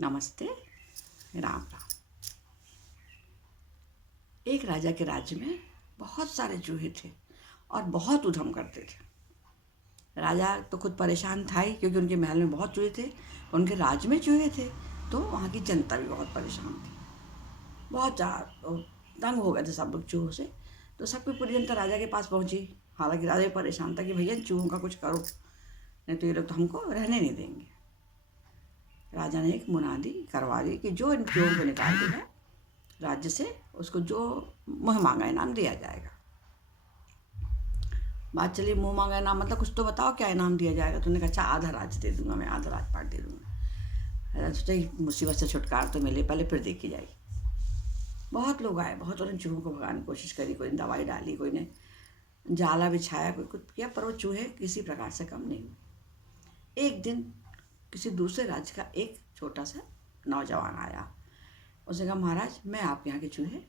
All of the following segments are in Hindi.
नमस्ते, राम राम। एक राजा के राज्य में बहुत सारे चूहे थे और बहुत उधम करते थे। राजा तो खुद परेशान था ही, क्योंकि उनके महल में बहुत चूहे थे, उनके राज्य में चूहे थे, तो वहाँ की जनता भी बहुत परेशान थी। बहुत तंग हो गए थे सब लोग चूहों से। तो सबकी पूरी जनता राजा के पास पहुँची। हालांकि राजा भी परेशान था कि भैया चूहों का कुछ करो, नहीं तो ये लोग तो हमको रहने नहीं देंगे। राजा ने एक मुनादी करवा दी कि जो इन चूहों को निकाल देगा राज्य से, उसको जो मुँह मांगा इनाम दिया जाएगा। बात चली मुँह मांगा इनाम मतलब कुछ तो बताओ क्या इनाम दिया जाएगा। तो उन्होंने कहा अच्छा आधा राज्य दे दूंगा, मैं आधा राजपाट दे दूंगा। राजा सोचा मुसीबत से छुटकारा तो मिले, पहले फिर देखी जाएगी। बहुत लोग आए, बहुत उन्होंने चूहों को भगाने की कोशिश करी, कोई ने दवाई डाली, कोई ने जाला बिछाया, कोई कुछ किया, पर वो चूहे किसी प्रकार से कम नहीं हुए। एक दिन किसी दूसरे राज्य का एक छोटा सा नौजवान आया। उसने कहा महाराज मैं आपके यहाँ के चूहे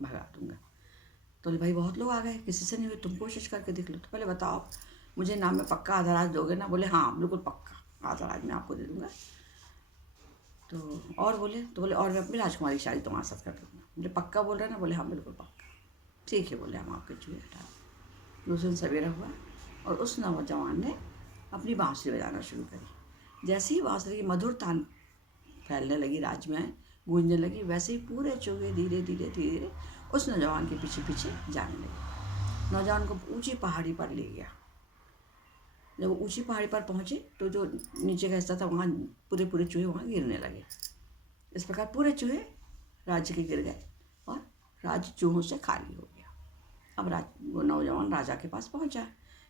भगा दूंगा। तो भाई बहुत लोग आ गए, किसी से नहीं हुए, तुम कोशिश करके देख लो। तो पहले बताओ मुझे नाम में पक्का आधा राज दोगे ना? बोले हाँ बिल्कुल पक्का आधा राज मैं आपको दे दूंगा। तो और बोले, तो बोले और मैं अपनी राजकुमारी की शादी तुम्हारे साथ कर दूंगा। बोले पक्का बोल रहे ना? बोले हाँ बिल्कुल पक्का। ठीक है बोले हम आपके चूहे हटा दें। दूसरे दिन सवेरा हुआ और उस नौजवान ने अपनी बाँसुरी बजाना शुरू करी। जैसे ही बाँसुरी की मधुर तान फैलने लगी, राज्य में गूंजने लगी, वैसे ही पूरे चूहे धीरे धीरे धीरे धीरे उस नौजवान के पीछे पीछे जाने लगे। नौजवान को ऊंची पहाड़ी पर ले गया। जब वो ऊंची पहाड़ी पर पहुंचे तो जो नीचे का हिस्सा था वहाँ पूरे पूरे चूहे वहाँ गिरने लगे। इस प्रकार पूरे चूहे राज्य के गिर गए और राज्य चूहों से खाली हो गया। अब वो नौजवान राजा के पास पहुंचा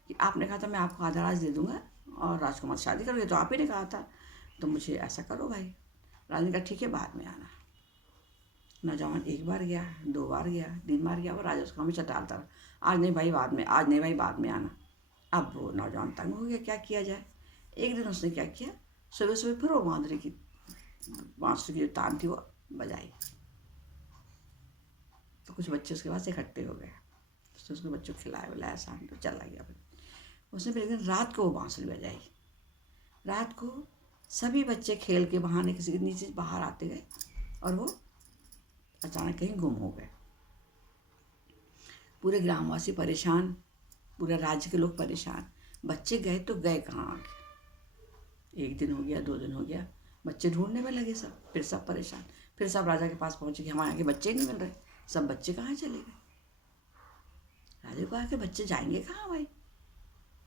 कि आपने कहा था मैं आपको आधा राज दे दूंगा और राजकुमार से शादी करोगे, तो आप ही ने कहा था, तो मुझे ऐसा करो भाई। राजा ने कहा ठीक है बाद में आना। नौजवान एक बार गया, 2 बार गया, 3 बार गया और राजा उसको हमेशा टालता रहा, आज नहीं भाई बाद में, आज नहीं भाई बाद में आना। अब वो नौजवान तंग हो गया, क्या किया जाए। एक दिन उसने क्या किया, सुबह सुबह फिर वो बाँसुरी की जो तान थी वो बजाई। तो कुछ बच्चे उसके पास इकट्ठे हो गए। उसने उसको बच्चों को खिलाया बुलाया, शाम को चला गया। उसने फिर एक दिन रात को वो बाँसुरी बजाई। रात को सभी बच्चे खेल के बहाने किसी के नीचे बाहर आते गए और वो अचानक कहीं गुम हो गए। पूरे ग्रामवासी परेशान, पूरे राज्य के लोग परेशान। बच्चे गए तो गए कहाँ आगे। 1 दिन हो गया, 2 दिन हो गया, बच्चे ढूंढने में लगे सब, फिर सब परेशान। फिर सब राजा के पास पहुंचे कि हमारे यहाँ के बच्चे नहीं मिल रहे, सब बच्चे कहाँ चले गए। राजा को कहा कि बच्चे जाएंगे कहाँ भाई,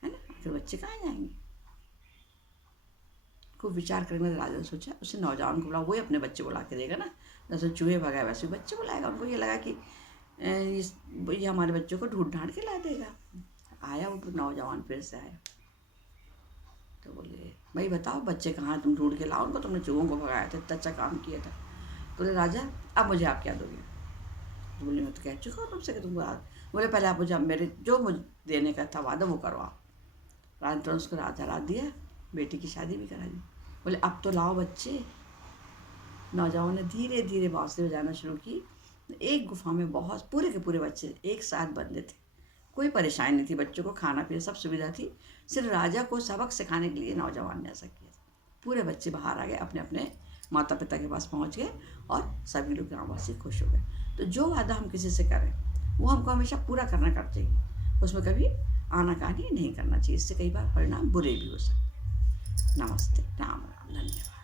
है ना, आखिर बच्चे कहाँ जाएंगे। खूब विचार करने में राजा ने सोचा, उसने नौजवान को बोला, वही अपने बच्चे बुला के देगा ना, जैसे चूहे भगाए वैसे बच्चे बुलाएगा। उनको ये लगा कि ये हमारे बच्चों को ढूंढ ढांड के ला देगा। आया वो नौजवान, फिर से आया तो बोले भाई बताओ बच्चे कहाँ, तुम ढूंढ के लाओ उनको, तुमने चूहों को भगाया था, इतना अच्छा काम किया था। बोले राजा अब मुझे आप क्या दोगे। तो बोले मैं तो कह चुका हूँ तुमसे कि तुमको। बोले पहले आप मुझे मेरे जो मुझे देने का था वादा वो करवाओ। राजा ने उसको आधा रात दिया, बेटी की शादी भी करा दी। बोले अब तो लाओ बच्चे। नौजवान ने धीरे धीरे बाँसुरी बजाना शुरू की। एक गुफा में बहुत पूरे के पूरे बच्चे एक साथ बंधे थे। कोई परेशानी नहीं थी, बच्चों को खाना पीना सब सुविधा थी। सिर्फ राजा को सबक सिखाने के लिए नौजवान ने ऐसा किया। पूरे बच्चे बाहर आ गए, अपने अपने माता पिता के पास पहुंच गए और सभी लोग ग्रामवासी खुश हो गए। तो जो वादा हम किसी से करें वो हमको हमेशा पूरा करना चाहिए, उसमें कभी आनाकानी नहीं करना चाहिए। इससे कई बार परिणाम बुरे भी हो सकते हैं। नमस्ते, राम राम, धन्यवाद।